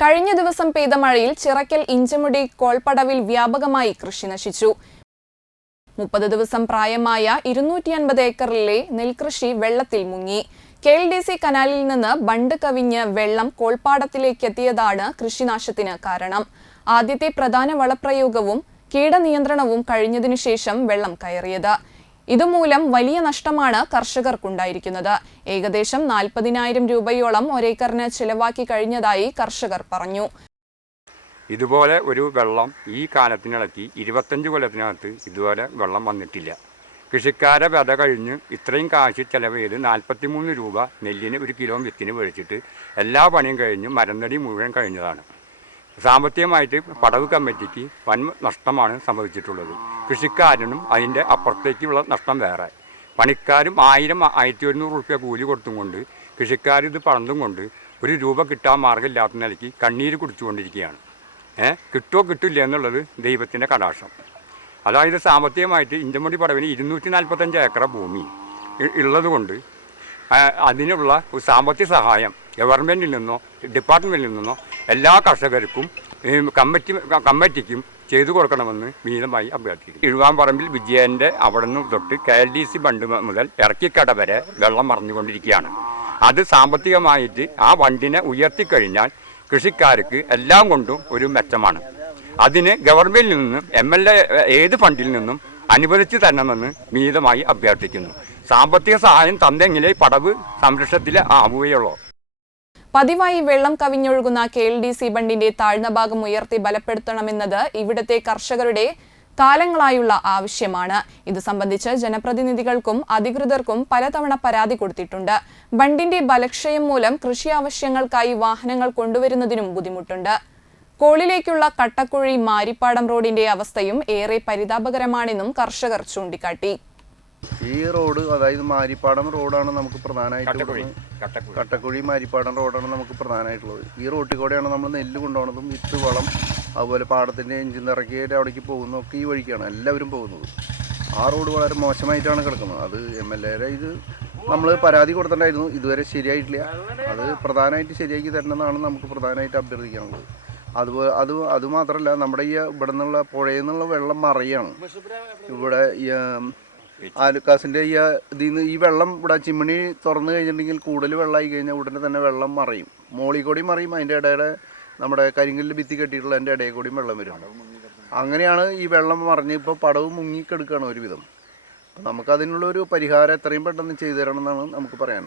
കഴിഞ്ഞ ദിവസം പെയ്ത മഴയിൽ ചിറക്കൽ ഇഞ്ചമുടി കോൾപ്പടവിൽ വ്യാപകമായി കൃഷി നശിച്ചു. മുപ്പത് ദിവസം പ്രായമായ ഇരുന്നൂറ്റി അൻപത് ഏക്കറിലെ നെൽകൃഷി വെള്ളത്തിൽ മുങ്ങി. കെ എൽ ഡി സി കനാലിൽ നിന്ന് ബണ്ട് കവിഞ്ഞ് വെള്ളം കോൾപ്പാടത്തിലേക്ക് എത്തിയതാണ് കൃഷിനാശത്തിന് കാരണം. ആദ്യത്തെ പ്രധാന വളപ്രയോഗവും കീടനിയന്ത്രണവും കഴിഞ്ഞതിനു ശേഷം വെള്ളം കയറിയത്. ഇതുമൂലം വലിയ നഷ്ടമാണ് കർഷകർക്കുണ്ടായിരിക്കുന്നത്. ഏകദേശം നാൽപ്പതിനായിരം രൂപയോളം ഒരേക്കറിന് ചിലവാക്കി കഴിഞ്ഞതായി കർഷകർ പറഞ്ഞു. ഇതുപോലെ ഒരു വെള്ളം ഈ കാലത്തിനിടയ്ക്ക് ഇരുപത്തഞ്ച് കൊല്ലത്തിനകത്ത് ഇതുവരെ വെള്ളം വന്നിട്ടില്ല. കൃഷിക്കാരെ വിത കഴിഞ്ഞ് ഇത്രയും കാശ് ചിലവ് ചെയ്ത് നാൽപ്പത്തിമൂന്ന് രൂപ നെല്ലിന് ഒരു കിലോ വിത്തിന് മേടിച്ചിട്ട് എല്ലാ പണിയും കഴിഞ്ഞ് മരന്നടി മുഴുവൻ കഴിഞ്ഞതാണ്. സാമ്പത്തികമായിട്ട് പടവ് കമ്മിറ്റിക്ക് വൻ നഷ്ടമാണ് സംഭവിച്ചിട്ടുള്ളത്. കൃഷിക്കാരനും അതിന്റെ അപ്പുറത്തേക്കുള്ള നഷ്ടം വേറെ. പണിക്കാരും ആയിരം ആയിരത്തി ഒരുന്നൂറ് റുപ്യ കൂലി കൊടുത്തും കൊണ്ട് കൃഷിക്കാർ ഇത് പറന്നും കൊണ്ട് ഒരു രൂപ കിട്ടാൻ മാർഗമില്ലാത്ത നിലയ്ക്ക് കണ്ണീര് കുടിച്ചുകൊണ്ടിരിക്കുകയാണ്. ഏഹ് കിട്ടുമോ കിട്ടില്ല എന്നുള്ളത് ദൈവത്തിന്റെ കടാക്ഷം. അതായത് സാമ്പത്തികമായിട്ട് ഇഞ്ചമുടി പടവിന് ഇരുന്നൂറ്റി നാൽപ്പത്തഞ്ച് ഏക്കർ ഭൂമി ഇ- ഉള്ളത് കൊണ്ട് ആ, അതിനുള്ള സാമ്പത്തിക സഹായം ഗവൺമെന്റിൽ നിന്നോ ഡിപ്പാർട്ട്മെന്റിൽ നിന്നോ എല്ലാ കർഷകർക്കും കമ്മിറ്റി കമ്മിറ്റിക്കും ചെയ്തു കൊടുക്കണമെന്ന് വിനീതമായി അഭ്യർത്ഥിക്കുന്നു. ഇഴുവാമ്പറമ്പിൽ വിജയന്റെ അവിടെ നിന്ന് തൊട്ട് K L D C bund മുതൽ ഇറക്കിക്കട വരെ വെള്ളം മറിഞ്ഞുകൊണ്ടിരിക്കുകയാണ്. അത് സാമ്പത്തികമായിട്ട് ആ വണ്ടിനെ ഉയർത്തിക്കഴിഞ്ഞാൽ കൃഷിക്കാർക്ക് എല്ലാം കൊണ്ടും ഒരു മെച്ചമാണ്. അതിന് ഗവൺമെന്റിൽ നിന്നും എം എൽ എ ഏത് ഫണ്ടിൽ നിന്നും അനുവദിച്ചു തരണമെന്ന് മീതമായി അഭ്യർത്ഥിക്കുന്നു. സാമ്പത്തിക സഹായം തന്നെങ്കിലേ പടവ് സംരക്ഷണത്തിൽ ആവുകയുള്ളൂ. പതിവായി വെള്ളം കവിഞ്ഞൊഴുകുന്ന കെ എൽ ഡി സി ബണ്ടിന്റെ താഴ്ന്ന ഭാഗം ഉയർത്തി ബലപ്പെടുത്തണമെന്നത് ഇവിടുത്തെ കർഷകരുടെ കാലങ്ങളായുള്ള ആവശ്യമാണ്. ഇത് സംബന്ധിച്ച് ജനപ്രതിനിധികൾക്കും അധികൃതർക്കും പലതവണ പരാതി കൊടുത്തിട്ടുണ്ട്. ബണ്ടിന്റെ ബലക്ഷയം മൂലം കൃഷി ആവശ്യങ്ങൾക്കായി വാഹനങ്ങൾ കൊണ്ടുവരുന്നതിനും ബുദ്ധിമുട്ടുണ്ട്. കോളിലേക്കുള്ള കട്ടക്കുഴി മാരിപ്പാടം റോഡിന്റെ അവസ്ഥയും ഏറെ പരിതാപകരമാണെന്നും കർഷകർ ചൂണ്ടിക്കാട്ടി. ഈ റോഡ് അതായത് മാരിപ്പാടം റോഡാണ് നമുക്ക് പ്രധാനമായിട്ട് കട്ടക്കുഴി ഇവിടുന്ന് കട്ടക്കുഴി. കട്ടക്കുഴി മാരിപ്പാടം റോഡാണ് നമുക്ക് പ്രധാനമായിട്ടുള്ളത്. ഈ റോട്ടിൽ കൂടെയാണ് നമ്മൾ നെല്ല് കൊണ്ടുപോകുന്നതും വിത്ത് വളം അതുപോലെ പാടത്തിന്റെ എഞ്ചിൻ നിറക്കിയിട്ട് അവിടേക്ക് പോകുന്നതൊക്കെ ഈ വഴിക്കാണ് എല്ലാവരും പോകുന്നത്. ആ റോഡ് വളരെ മോശമായിട്ടാണ് കിടക്കുന്നത്. അത് എം എൽ എയുടെ ഇത് നമ്മൾ പരാതി കൊടുത്തിട്ടുണ്ടായിരുന്നു. ഇതുവരെ ശരിയായിട്ടില്ല. അത് പ്രധാനമായിട്ട് ശരിയാക്കി തരണമെന്നാണ് നമുക്ക് പ്രധാനമായിട്ട് അഭ്യർത്ഥിക്കാനുള്ളത്. അതുപോലെ അത് അതുമാത്രമല്ല നമ്മുടെ ഈ ഇവിടെ നിന്നുള്ള പുഴയിൽ നിന്നുള്ള വെള്ളം മറിയാണ്. ഇവിടെ ആലുക്കാസിന്റെ ഈ ഇതിൽ നിന്ന് ഈ വെള്ളം ഇവിടെ ചിമ്മിണി തുറന്നു കഴിഞ്ഞിട്ടുണ്ടെങ്കിൽ കൂടുതൽ വെള്ളമായി കഴിഞ്ഞാൽ ഉടനെ തന്നെ വെള്ളം മറിയും. മോളി കൂടി മറിയും. അതിന്റെ ഇടയുടെ നമ്മുടെ കരിങ്കല്ലിൽ ഭിത്തി കെട്ടിയിട്ടുള്ള അതിന്റെ ഇടയിൽ കൂടിയും വെള്ളം വരും. അങ്ങനെയാണ് ഈ വെള്ളം മറിഞ്ഞ് ഇപ്പോൾ പടവ് മുങ്ങിക്കെടുക്കുകയാണ് ഒരുവിധം. നമുക്കതിനുള്ളൊരു പരിഹാരം എത്രയും പെട്ടെന്ന് ചെയ്തു തരണം എന്നാണ് നമുക്ക് പറയാനുള്ളത്.